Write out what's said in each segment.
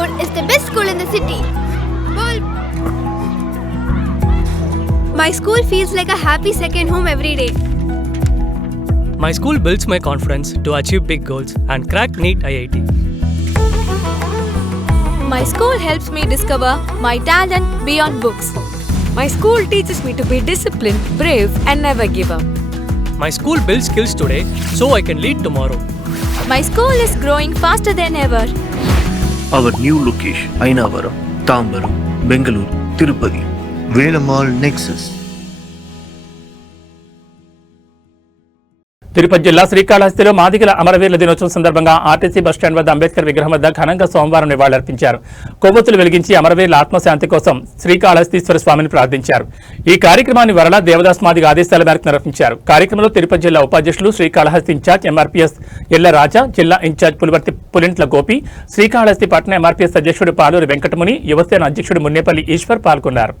school is the best school in the city. My school feels like a happy second home every day. My school builds my confidence to achieve big goals and crack NEET IIT. My school helps me discover my talent beyond books. My school teaches me to be disciplined, brave, and never give up. My school builds skills today so I can lead tomorrow. My school is growing faster than ever. Our new location, Ainavaram, Tambaram, Bengaluru, Tirupati, Velamal Nexus. Tirupati జిల్లా శ్రీకాళహస్తిలో మాదిగల అమరవీరుల దినోత్సవం సందర్భంగా RTC bus stand వద్ద అంబేద్కర్ విగ్రహం వద్ద ఘనంగా సోమవారం నివాళులర్పించారు. కొవ్వొత్తులు వెలిగించి అమరవీరుల ఆత్మశాంతి కోసం శ్రీకాళహస్తీశ్వర స్వామిని ప్రార్థించారు. ఈ కార్యక్రమాన్ని వరల దేవదాస్ మాదిగ ఆదేశాల మేరకు నిర్వహించారు. కార్యక్రమంలో తిరుపతి జిల్లా ఉపాధ్యక్షులు శ్రీకాళహస్తి ఇన్ఛార్జ్ ఎంఆర్పీఎస్ ఎల్ల రాజా, జిల్లా ఇన్ఛార్జ్ పులివర్తి పులింట్ల గోపి, శ్రీకాళహస్తి పట్టణ ఎంఆర్పీఎస్ అధ్యక్షుడు పాలూరి వెంకటముని, యువసేన అధ్యక్షుడు మున్నేపల్లి ఈశ్వర్ పాల్గొన్నారు.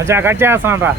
अच्छा कट చేస్తాను రా